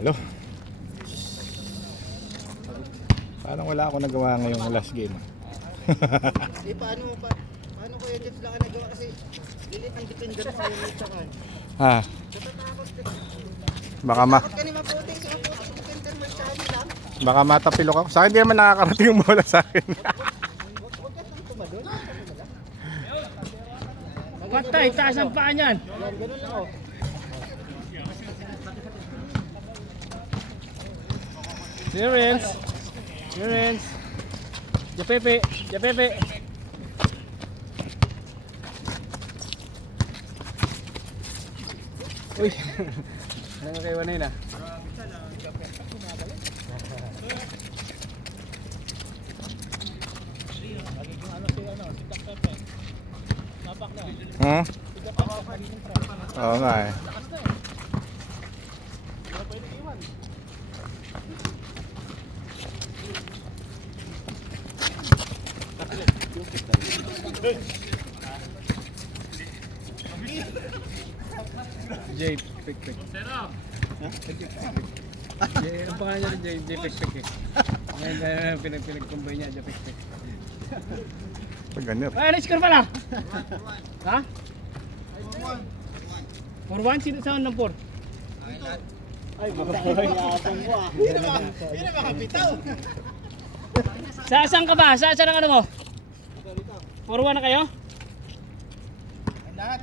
Talo. Parang wala ako nagawa ngayong last game. Paano ko yung Jeff lang nagawa kasi lilit ang defender mo ayaw mo tsaka. Ha? Baka Takot ka ni maputi sa defender mo tsaka lang. baka matapilok ako. Sa akin di naman nakakarating yung bola sa akin. Huwag ka nang tumadon. Patay, taas ang paa niyan. Yan, ganun lang oh. Clearance. Clearance. Japepe. Japepe. Uy. Ano kayo na yun ah? Hmm? Oo nga eh. Jay Pekpek. Jay, ang pangalan niya Jay Pekpek eh. Ngayon pinag-combine niya Jay Pekpek. Pag ganyan. Ay, na-score pala! Ha? 4-1? Sino saan ng 4? Ay, makabuhay na asang mo ah. Hindi na makapitaw. Saan ka ba? Saan ang ano mo? 4-1 na kayo? Lahat.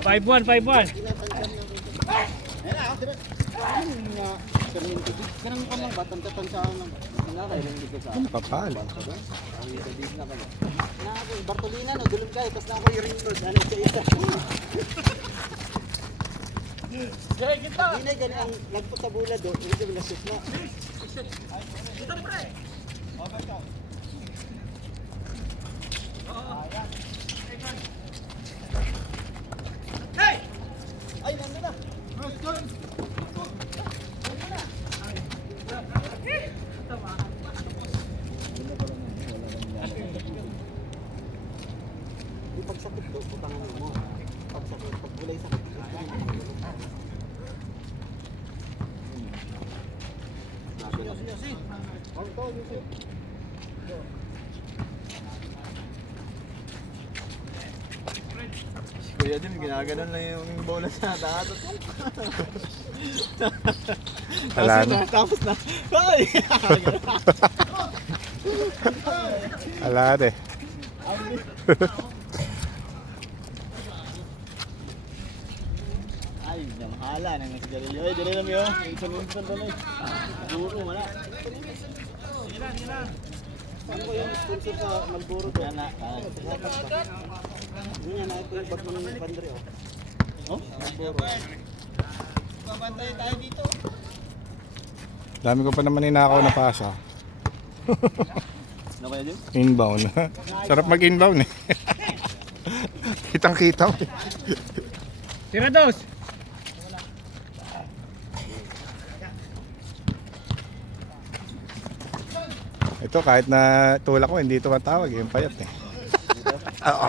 5-1, 5-1. Ganang ka lang ba? Tanta-tansaan lang. Nakakailan dito sa Ano papalo? na ako, Bartolina no, dulog kayo, tapos na ako yung ring road. Ano siya isa? Hindi na ganyan ang lagpot sa bula doon. Hindi sabi na shoot na. Ay, nandun na. Di pagsakit doon, putangan mo. Pagsakit, pagbulay sakit. Kuya din, ginaganon lang yung bola sa taas. Wala na. Tapos na. Ay! Wala na eh. Ay, namahala na nagsigarilyo. Ay, dali lang yun. Isang minsan doon eh. Puro, wala. Ano ko yung sponsor sa Malboro doon? Yan na. Yun yan, ito yung bag ng Pandre oh. Oh? Malboro. Babantay tayo dito. Dami ko pa naman inakaw na pasa. Ano kaya din? Inbound. Sarap mag-inbound eh. Kitang-kita. Tirados! Ito kahit na tulak ko hindi tumatawag yung payat eh. Oo.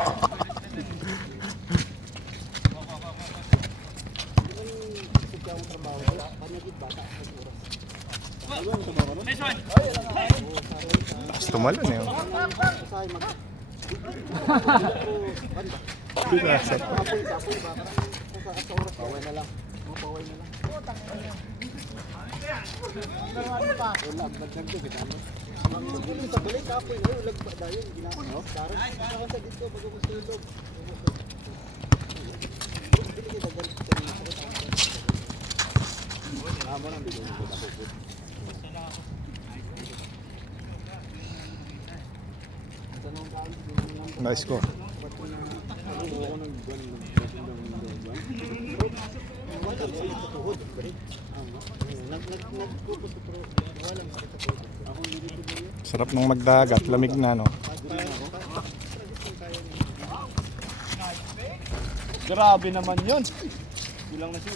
Tapos tumalon eh. Pinasap. Paway na lang. Paway na lang. Wala, bagdag doon. Sa balik, kapoy. Ulag pa dayon. Ginagawa. Darang. Saka sa dito, bago ko sulog. Hindi kita galit sa mga sakit. Amo lang dito. Nice score. Sarap ng magdagat, lamig na no. Grabe naman yun. Bilang na siya.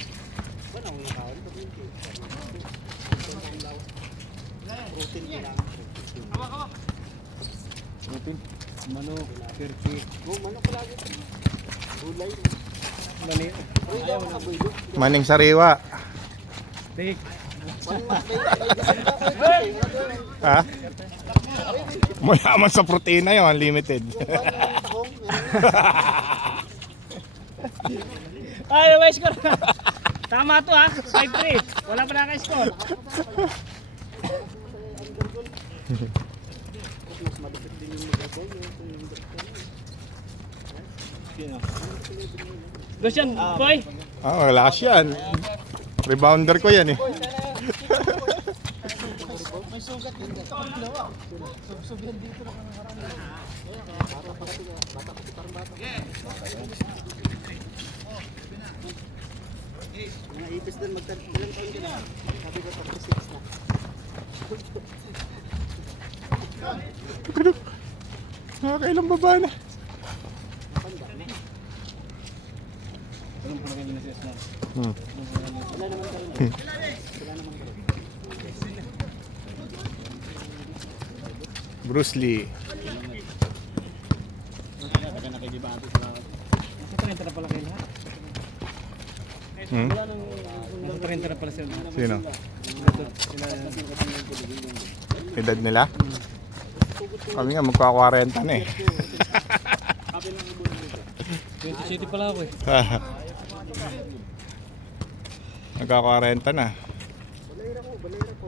Protein kailangan. Manok, turkey, Oh, manok ko lagi. Gulay. mani, Ayaw mo na builo. Maning sariwa. steak. Ha? Mayaman sa protein na yun, unlimited. Ay, may score na. Tama to ha, 5-3. Wala pa naka-score. Gosyan, boy. Ah, wala yan. Rebounder ko yan eh. May sugat din dito. Subsub yan dito na marami. Bata pa kasi bata kasi parang bata. Mga ipis din magtalang taon din. Sabi ko 36 na. Nakakailang baba na. Anong pala kayo na siya? Wala naman ka rin. Wala naman ka rin. Bruce Lee. Baka nakikibati sa lahat. Nasa 30 na pala kayo lahat. Hmm? Nasa 30 na pala sila lahat. Sino? Sila, Edad nila? Kami nga magka-40 na eh. 27 pala ako eh. Nagka-40 na. Balayra ko, balayra ko.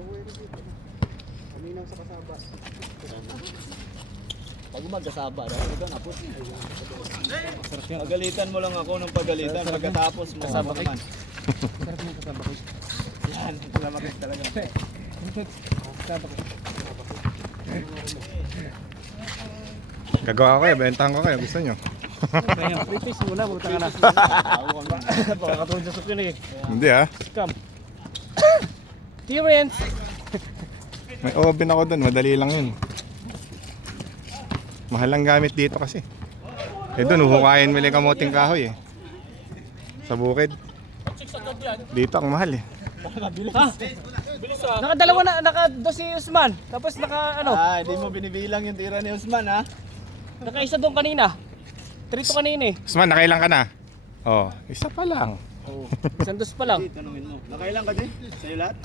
Aminaw sa kasaba. Pag magkasaba, dahil ito napot. Sarap yan. Pagalitan mo lang ako ng pagalitan, pagkatapos mo. Kasaba kayo. naman. Sarap yung kasama ko. Yan, kasama kayo talaga. Kasama ko. Gagawa ko kayo, bentahan ko kayo. Gusto nyo? Kaya, free fish muna, buta ka na. Baka katulad sa sukin eh. Hindi ah. Scam. Terence! May oven ako doon. Madali lang yun. Mahal lang gamit dito kasi. Eh doon, huhukayin mo lang kamuting kahoy eh. Sa bukid. Dito ang mahal eh. Ha? Nakadalawa na, naka-2 si Usman. Tapos naka ano, Ah, hindi mo binibilang yung tira ni Usman, ha? naka-isa doon kanina. Trito kanina eh. Usman, nakailang ka na? Oh, isa pa lang. Oo. Isang dos pa lang. Tanungin mo. Nakailan ka din? Sa'yo lahat?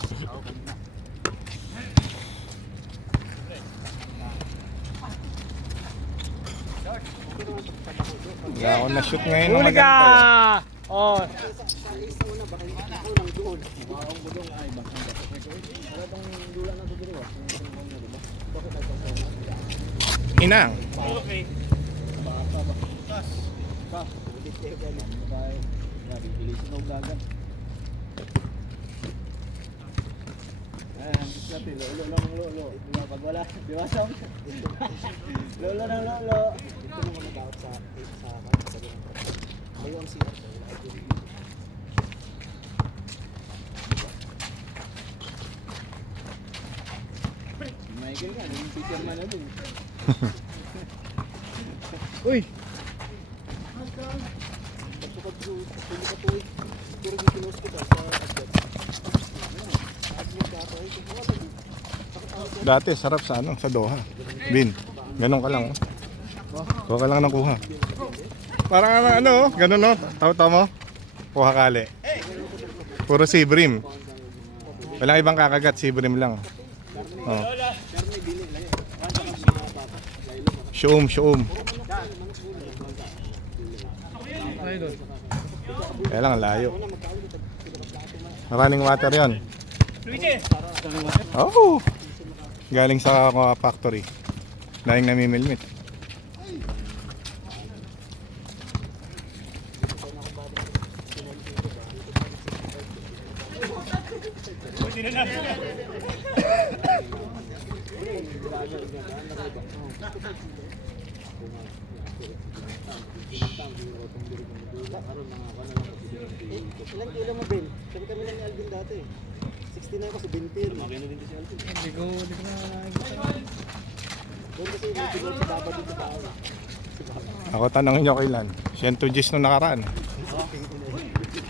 Wala ako na-shoot ngayon ng Huli ka! maganda. Oh, Sa isa una, baka unang doon. Ang budong ay baka Para itong dula na dito. Inang. okay. Grabe, bilisin na ugagan. Ayan, sabi, lolo lang lolo. Pag wala, di ba Sam? Lolo ng lolo. Ito naman nag-out sa kayo ang siya. Si Michael nga, naging teacher man na din. Uy! Pagkakad ko, pwede ka tuloy. Pero dito sa hospital sa Agad. Agad ka ito. Dati sarap sa ano, sa Doha. Bin, ganun ka lang. Oh. Kuha ka lang ng kuha. Parang ano, ganun no, tao mo. Kuha kali. Puro sibrim. Walang ibang kakagat, sibrim lang. Oh. Shuum. Ay, doon. Kaya lang, layo. Running water yon. Oh, galing sa factory. Daing namimilmit. Ilan kilo mo, Ben? Sabi kami lang ni Alvin dati. 69 ako, 70. Makino din si Alvin. Hindi ko na nakikita. Doon kasi may tigol sa baba dito sa Ako tanongin nyo kailan. 100 Gs nung nakaraan.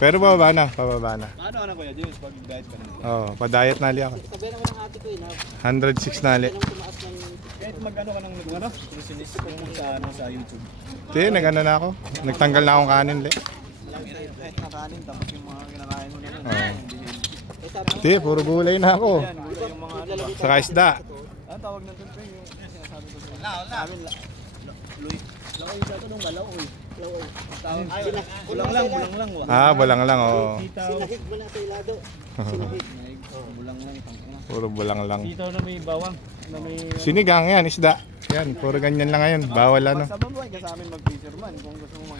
Pero pababa na, pababa na. Paano ka na Kuya James pag diet ka na? Oo, pa-diet na li ako. Sabihan ako ng ate ko na 106 na li. nang tumaas ng Kahit mag-ano ka ng ano? Nutritionist yung sa YouTube. Hindi, nag-ano na ako. Nagtanggal na akong kanin li. Kahit nakanin tapos yung mga kinakain mo na lang. Oo. eh sabi ko, Hindi, puro gulay na ako. Yan, gulay yung mga ano. ba? Saka isda. Ano tawag na doon yung sinasabi ko sa amin Luy. Lakaw yung sato nung malaw eh. Tawag bulang lang. Ah, bulang lang, oo. sinahig mo na sa ilado. Sinahig. Bulang lang tangina. Puro bulang lang. Dito na may bawang. Na may... Sinigang yan, isda. Yan, puro ganyan lang ngayon. Bawal ano. Sa babae ka sa amin mag-fisherman kung gusto mo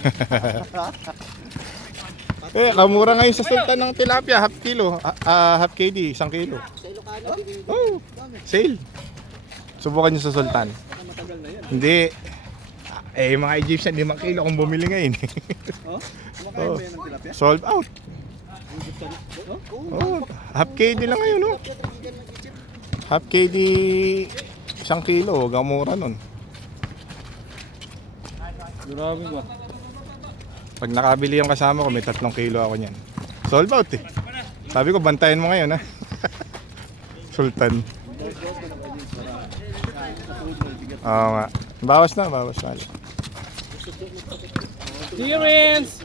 Eh, kamura ngayon sa sultan ng tilapia, half kilo. Half KD, 1 kilo. Sa Ilocano, bibili Oh, sale. Subukan nyo sa sultan. matagal na yan. Hindi. Eh, yung mga Egyptian, 5 kilo kung bumili ngayon. Oh? Kumakain ba yan ng tilapia? Sold out. Oh, half KD lang ngayon, no? Half KD, 1 kilo. Huwag ang mura nun. Grabe ba? Pag nakabili yung kasama ko, may 3 kilo ako niyan. Sold out eh. Sabi ko, bantayan mo ngayon, ha? Sultan. Oo nga. Bawas na. Cheers!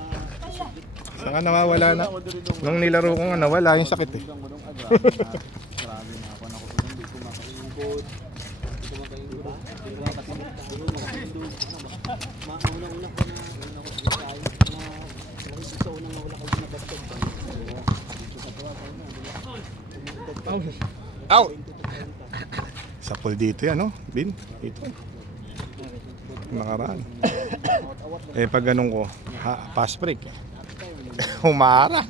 Saka nawawala na. Nung nilaro ko nga, nawala yung sakit eh. Grabe na ako hindi ko makaingkod. Mauna-una ko na sa unang nawala ko na bastog. Out! Sa pool dito yan, no? Bin, dito. Nakaraan. Eh, pag ganun ko, fast break. Humarang.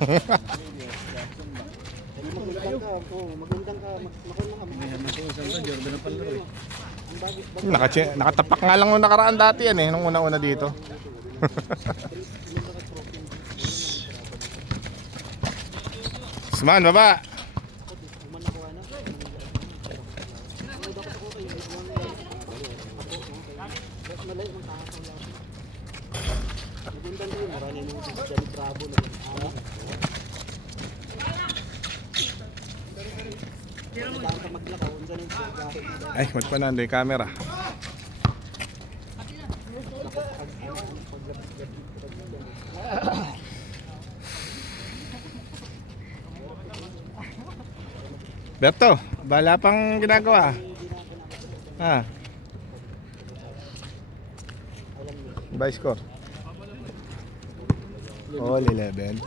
Magandang ka, Nakatapak nga lang nung nakaraan dati yan eh, nung una-una dito. Sman, baba! magandang din, marami nung Johnny Bravo na kailangan ka maglakaw, dyan yung kahit Ay, magpanando yung camera. Berto, bala pang ginagawa. Ha? By score. All 11.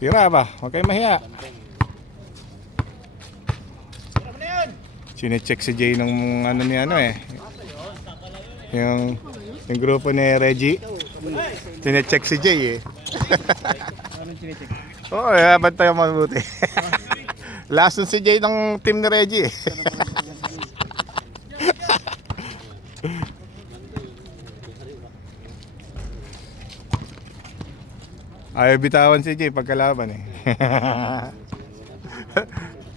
Tira ba? Huwag kayong mahiya. Sinecheck si Jay nung ano ni ano eh. Yung grupo ni Reggie. Sinecheck si Jay eh. Anong chinecheck? Oo, bantay mo mabuti. Last si Jay ng team ni Reggie eh. Ayaw bitawan si Jay pagkalaban eh.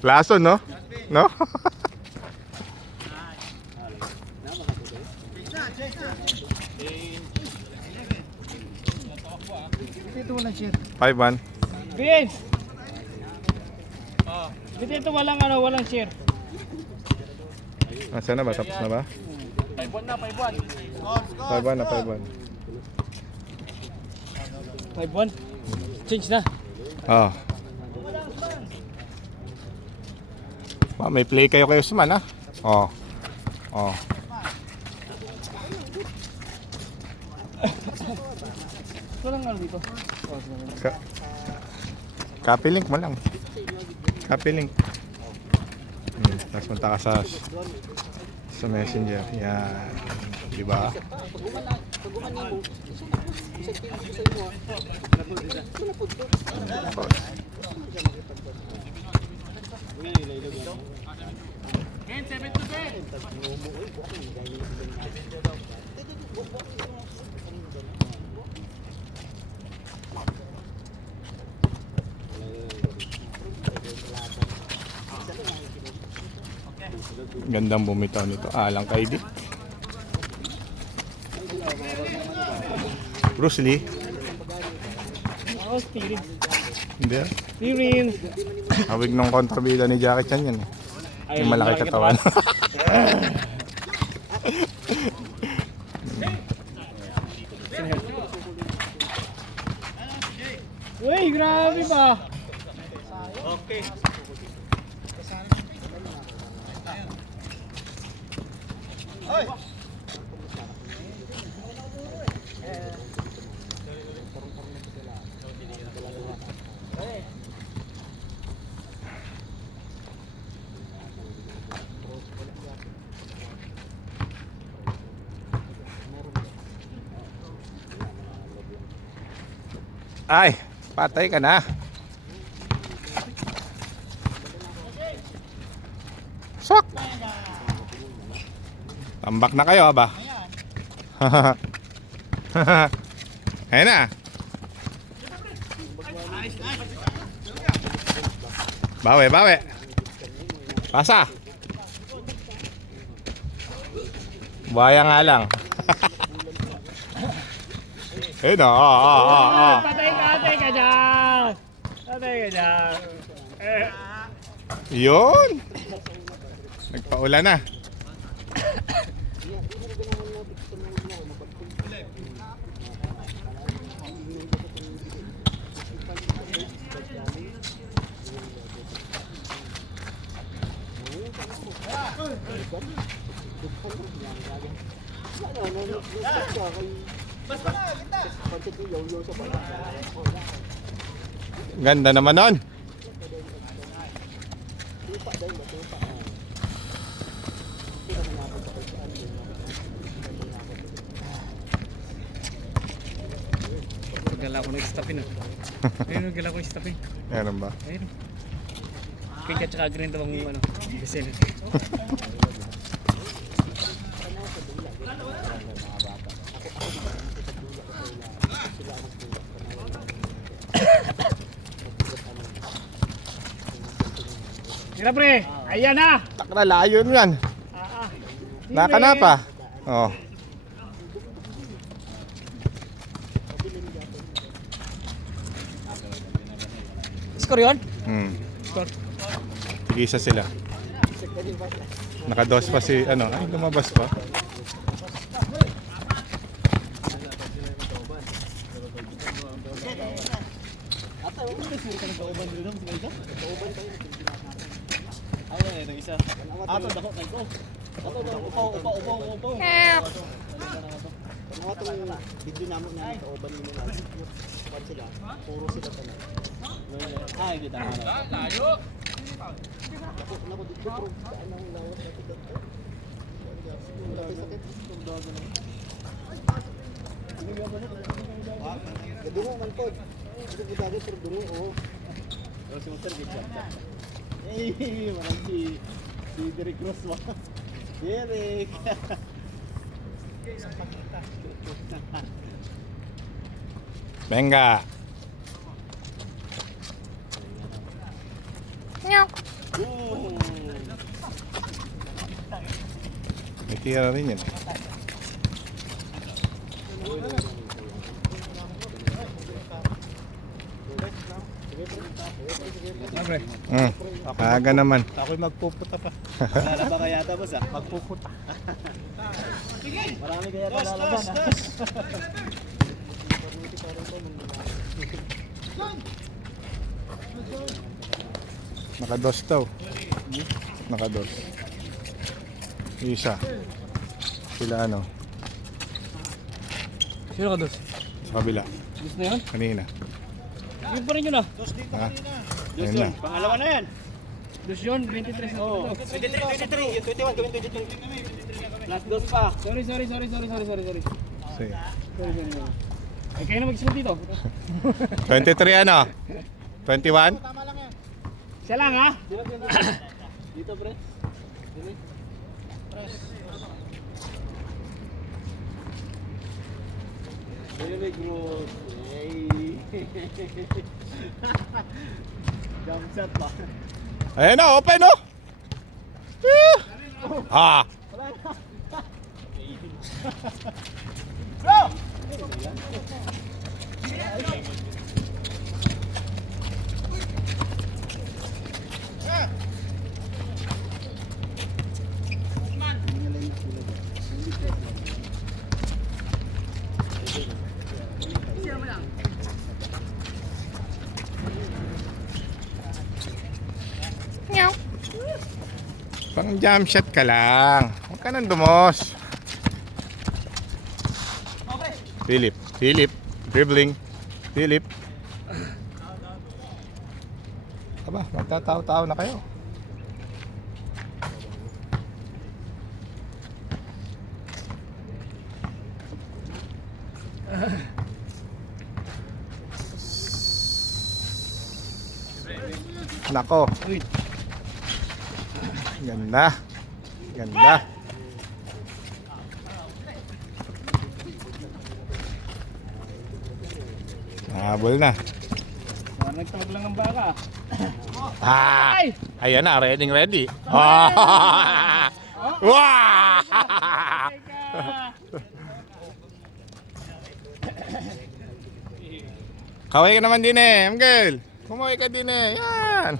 Lason, no? No? Dito walang share. 5-1. Vince! Dito walang share. Nasaan na ba? Tapos na ba? 5-1 na, 5-1. 5-1 na, 5-1. 5-1. Change na. Oh. May play kayo Usman ha? Oh. Oh. Walang ano dito. Copy link mo lang. Copy link. Tapos punta ka sa messenger. Yan. Diba? pag umani mo, isang pinag-usay mo, sunapod ko. Gandang bumitaw nito. Alang kay di. Bruce Lee. Ako, spirit. Hindi ah. Spirit. Hawig ng kontrabida ni Jackie Chan yan eh. Yung malaki katawan. Uy, grabe ba? Okay. Ay, patay ka na. Sok! Tambak na kayo ba? Ayan na. Bawi, bawi. Pasa. Buhaya nga lang. Ayun o, Patay ka dyan! Patay ka dyan! Yun. Nagpaulan na. Ganda naman nun. Gala ko ng stopin ah. Ayun, gala ko ng stopin. Meron ba? Ayun. Kaya tsaka green daw ang ano, bisel. Tira pre, ayan na! Takra, layo yan. Naka na pa. Oh. Score yun? Score. Tigisa sila. Nakados pa si ano, ay lumabas pa. Mga itong video namin na kauban nyo na kuwan sila, puro sila tanong. Ay, kita na. Ako dito bro, saan ang lawas na ito dito? Sakit. Gadungo man po. Ito gudagay pero dungo, oo. Pero si Monster gitchat. Eh, marang si Derek Ross ba? Derek. Venga. May tira rin yan. Pre. Aga naman. Ako'y magpuputa pa. Wala ba kaya tapos ah? Magpuputa. Marami kaya lalaban ah. Nakados daw. Nakados. Isa. Sila ano? Sino ka dos? Sa kabila. Gusto na yun? Kanina. Yun pa rin yun ah. Ha? Ayun na. Pangalawa na yan. Dos yun, 23 na Oo. ito. 23, 21, gawin 22. Last dose pa. Sorry. Sige. Sorry. Ay, kayo na mag-shoot dito. 23 ano? 21? Siya lang ha? Dito pre. Derek Ross. Hey. Jump shot pa. Ayan na, open oh! Ah! Ah! Pang jump shot ka lang. Huwag ka nang dumos. Philip. Philip. Dribbling. Philip. Aba, magtataw-taw na kayo. Nako. Ganda. Ganda. Habol na. Nagtawag lang ng baka. Ah! Ayan na, ready. Ah! Wow! Kaway ka naman din eh, Miguel. Kumaway ka din eh. Yan.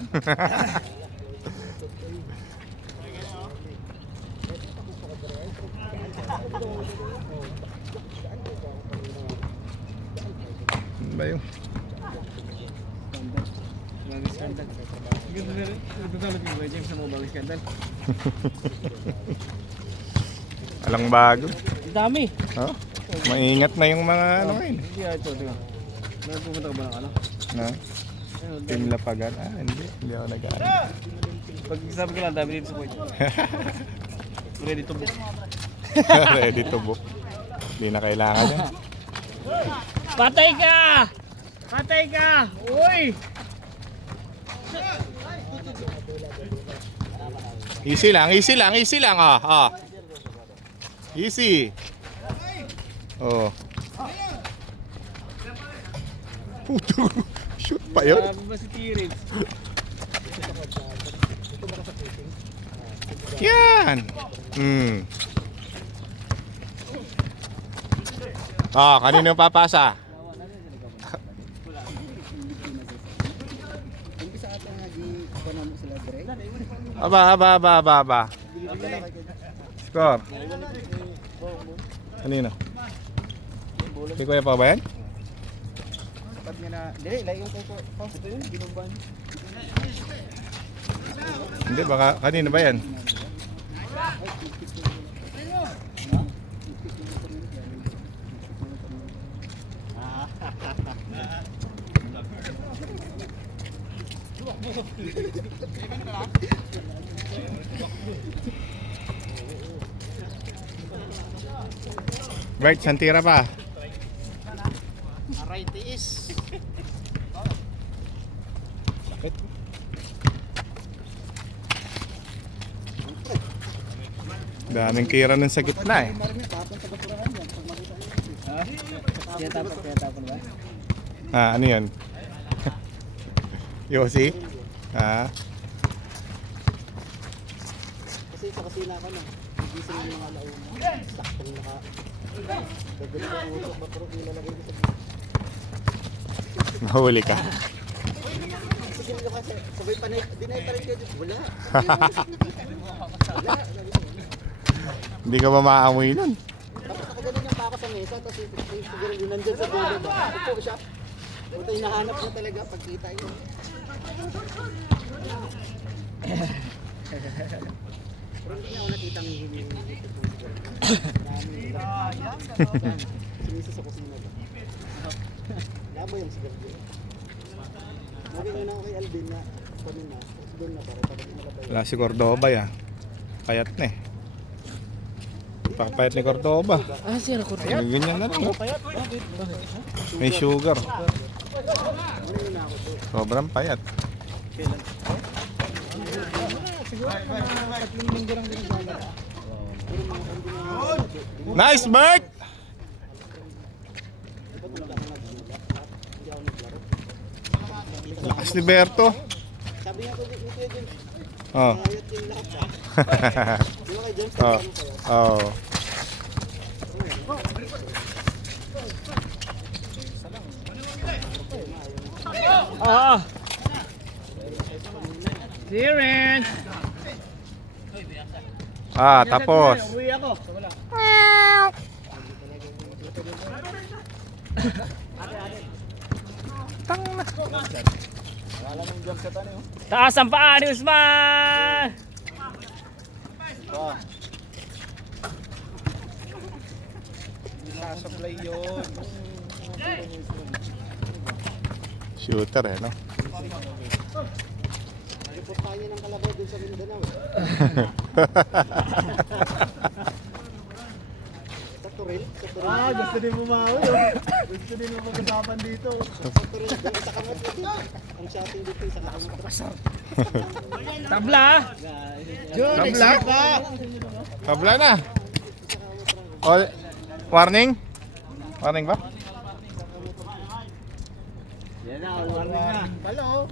Ano ba yun? Bagay skandal. Ito talaga yung Kuya James sa mga bagay skandal. Alang bago. Ang dami. Oh, maingat na yung mga ano ngayon. Hindi ito, diba? Nagpupunta ka ba ng ano? Na? Ayun, Team Lapagan? Ah, hindi ako nag-ano. pag sabi ko lang, dami dito sa Kuya. Ready to book. Ready to book. Hindi na kailangan yan. Patay ka! Patay ka! Uy! Easy lang ah. Ah. Easy. Oh. Puto. Shoot pa yun. Grabe ba si T-Rex? Yan. Ah, kanino yung papasa? Umpisa ata nga di panamo sila dire. Aba. Score. Kanino? Si Kuya pa ba yan? Pag nga na dire layo ko pass to yun binumban. Hindi, baka kanino ba yan? Right, santira pa. Aray tiis. Sakit. Daming kira nun sa gitna eh. Marami tapon sa basurahan yan pag makita mo. Ha? Kaya tapon ba? Ah, ano yun? Yossi? Ah, Kasi sa kasina ka na. Gising ng mga launa. Saktong naka. Gagawin ko ang usok ba pero nilalagay ko sa mahuli ka. Sige nila kasi sabay pa na dinay pa rin kayo. Wala. Wala. Hindi ka ba maaamoy nun? Tapos nakaganon yung baka sa mesa, tapos siguro yun nandyan sa dulo ba? Upo siya. Ito hinahanap niya talaga pagkita yun. Pero hindi niya ako nakita ng hindi dito po. Sinisa sa kusina ba? Labo yung siguro. Sabi nga na ako kay Alvin na kami na, doon na para tapos malabay. Wala si Cordoba ya. Payat na eh. Pakapayat ni Cordoba. Ah, sir, ako rin. Ganyan na lang. Oh. May sugar. Sobrang payat. Nice, Bert! Lakas ni Berto. Sabi nga ko ni Kuya James, Oh. ayot yung lahat ba? Di ba kay James? Oh. Oh. Ah! Clearance! Ah, tapos. Uwi ako. Wala mong jump sa tani, oh. Taas ang paa ni Usman! Pa. Sasablay yun. Shooter eh, no? Lipot tayo ng kalabaw dun sa Mindanao. Sa Turil? Sa Turil? Ah, gusto din bumawi, oh. Gusto din mo mag-usapan dito. Sa Turil, doon sa kamat dito. Ang shouting dito sa kamat. Tabla! Tabla? Tabla na. All, warning? Warning ba? Yan na, warning na. Hello.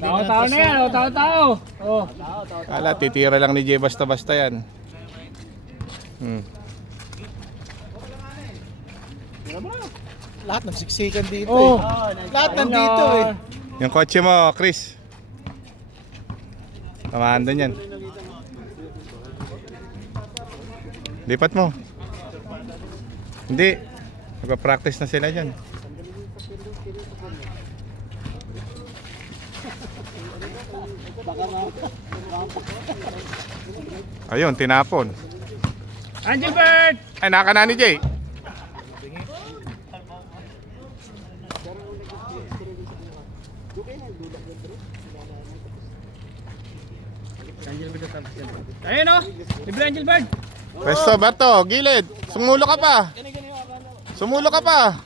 Tao-tao na yan, oh, tao-tao! Oh. Kala, titira lang ni Jay basta-basta yan. Lahat ng siksikan dito, Oh. Lahat nandito, eh. Yung kotse mo, Chris. Tamaan doon yan. Lipat mo. Hindi. Magpa-practice na sila dyan. Ayun, tinapon. Angel Bird! Ay, naka na ni Jay. Angel Bird ang tapos yan. Ayun oh! Libre Angel Bird! Pwesto, Berto, gilid. Sumulo ka pa. Sumulo ka pa.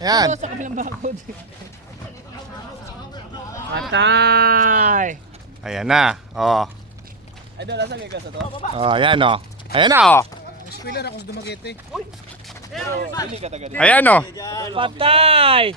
Yan. Sa kabilang bakod. Patay! Ayan na. Oh. Ay, doon, lasang ikas na to. Oh, ayan oh. Ayan na oh. Spiller ako sa Dumaguete. Pero, hindi ka taga dito. Ayan oh. Patay!